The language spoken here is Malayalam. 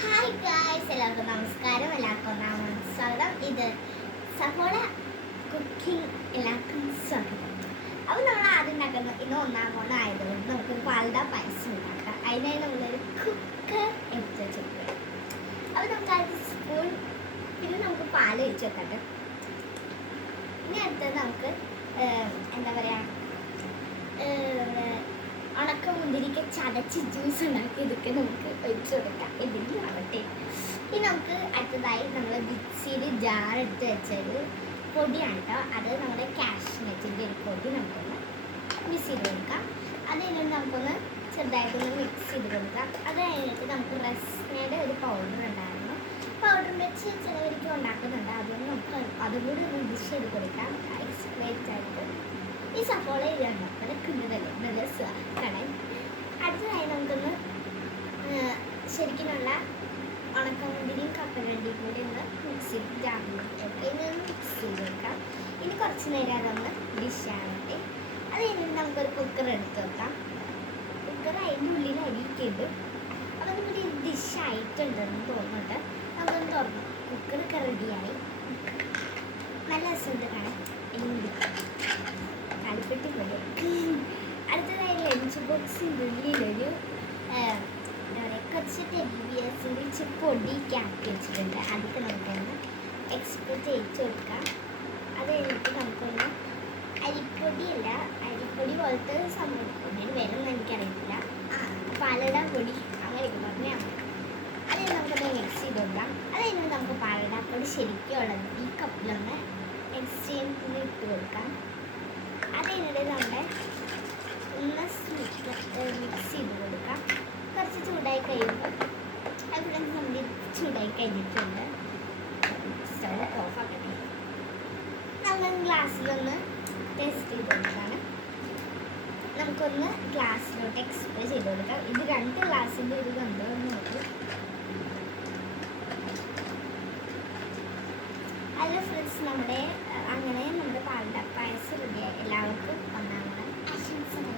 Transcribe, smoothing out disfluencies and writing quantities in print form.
ഹായ് ഗായ്സ്, എല്ലാവർക്കും നമസ്കാരം. എല്ലാവർക്കും സ്വാഗതം. ഇത് സവോള കുക്കിംഗ്. എല്ലാവർക്കും സ്വാഗതം. അപ്പോൾ നമ്മൾ ആദ്യം ഉണ്ടാക്കുന്നത് ഇന്ന് ഒന്നാം ഓണം ആയതുകൊണ്ട് നമുക്കൊരു പാലട പായസം ഉണ്ടാക്കാം. അതിനായി നമ്മളൊരു കുക്കർ എടുത്ത് വെച്ചിട്ടുണ്ട്. അപ്പോൾ നമുക്ക് അത് സ്പൂൺ, പിന്നെ നമുക്ക് പാൽ ഒഴിച്ച് വെക്കട്ടെ. ഇനി അടുത്തത് നമുക്ക് എന്താ പറയുക, ഉണക്കമുന്തിരിക്ക ചതച്ച് ജ്യൂസ് ഉണ്ടാക്കി ഇതൊക്കെ നമുക്ക് ഒഴിച്ചു കൊടുക്കാം. എന്തെങ്കിലും ആവട്ടെ. ഇനി നമുക്ക് അടുത്തതായി നമ്മൾ മിക്സിയിൽ ജാർ എടുത്ത് വെച്ചൊരു പൊടിയാണ് കേട്ടോ. അത് നമ്മുടെ കാഷ്നട്ടിൻ്റെ ഒരു പൊടി നമുക്കൊന്ന് മിക്സ് ചെയ്ത് കൊടുക്കാം. അത് കഴിഞ്ഞിട്ട് നമുക്കൊന്ന് ചെറുതായിട്ടൊന്ന് മിക്സ് ചെയ്ത് കൊടുക്കാം. അത് കഴിഞ്ഞിട്ട് നമുക്ക് റസ്നയുടെ ഒരു പൗഡർ ഉണ്ടായിരുന്നു. പൗഡർ വെച്ച് ചിലവർക്ക് ഉണ്ടാക്കുന്നുണ്ട്. അതുകൊണ്ട് നമുക്ക് അതുകൂടി ഒന്ന് മിക്സ് ചെയ്ത് കൊടുക്കാം. ഐസ്ക്രീറ്റ് ആയിട്ട് ഈ സവോള ഉണ്ടാക്കുന്നത് കുഞ്ഞതല്ലേ, നല്ല കാണാൻ. അടുത്തതായി നമുക്കൊന്ന് ശരിക്കുമുള്ള ഉണക്കമുന്തിരിയും കപ്പലണ്ടിയും കൂടി ഒന്ന് മിക്സി ജാറിൽ കൊടുക്കാം. ഇതൊന്ന് മിക്സ് ചെയ്ത് വെക്കാം. ഇനി കുറച്ച് നേരം അതൊന്ന് ഡിഷാകട്ടെ. അത് കഴിഞ്ഞിട്ട് നമുക്കൊരു കുക്കർ എടുത്ത് വെക്കാം. കുക്കർ അതിൻ്റെ ഉള്ളിൽ അരിയിട്ടുണ്ട്. അപ്പോൾ നമ്മുടെ ഡിഷായിട്ടുണ്ടെന്ന് തോന്നുന്നുണ്ട്. നമുക്കൊന്ന് തുറന്നു. കുക്കറൊക്കെ റെഡിയായി. നല്ല രസമുണ്ട് കാണാൻ. ഇനി കളിപ്പെട്ടി പോലെ. അടുത്തതായി ലഞ്ച് ബോക്സിൻ്റെ ഉള്ളിലൊരു എന്താ പറയുക, കുറച്ച് ടെലിവിയസിൻ്റെ പൊടിയൊക്കെ ആക്കി വെച്ചിട്ടുണ്ട്. അതൊക്കെ നമുക്കൊന്ന് എക്സ്പോർട്ട് ചെയ്ത് കൊടുക്കാം. അത് കഴിഞ്ഞിട്ട് നമുക്കൊന്ന് അരിപ്പൊടിയല്ല, അരിപ്പൊടി പോലത്തെ സംഭവം, ഒന്നിന് വേറൊന്നും എനിക്കറിയത്തില്ല, പാലട പൊടി അങ്ങനെയൊക്കെ പറഞ്ഞാൽ മതി. അത് നമുക്കൊന്ന് മിക്സ് ചെയ്ത് കൊടുക്കാം. അത് കഴിഞ്ഞിട്ട് നമുക്ക് പാലടപ്പൊടി ശരിക്കും ഉള്ളത് ഈ കപ്പിലൊന്ന് എക്സ്ചേഞ്ചിൽ ഇട്ട് കൊടുക്കാം. അത് കഴിഞ്ഞിട്ട് നമ്മുടെ ഒന്ന് മിക്സ് ചെയ്ത് കൊടുക്കാം. കുറച്ച് ചൂടായി കഴിയുമ്പോൾ അവിടെ നമ്മൾ ചൂടായി കഴിഞ്ഞിട്ടുണ്ട്. സ്റ്റവ് ഓഫാക്കട്ടെ. നമ്മൾ ഗ്ലാസ്സിലൊന്ന് ടേസ്റ്റ് ചെയ്ത് കൊടുക്കാണ്. നമുക്കൊന്ന് ഗ്ലാസ്സിലോട്ട് എക്സ്പ്രേ ചെയ്ത് കൊടുക്കാം. ഇത് 2 ഗ്ലാസിൻ്റെ ഒരു ഗന്ധമെന്ന് നോക്കും. ഹലോ ഫ്രണ്ട്സ്, നമ്മുടെ പാലട പായസം റെഡിയായി. എല്ലാവർക്കും ഒന്നാമത് ആശംസകൾ.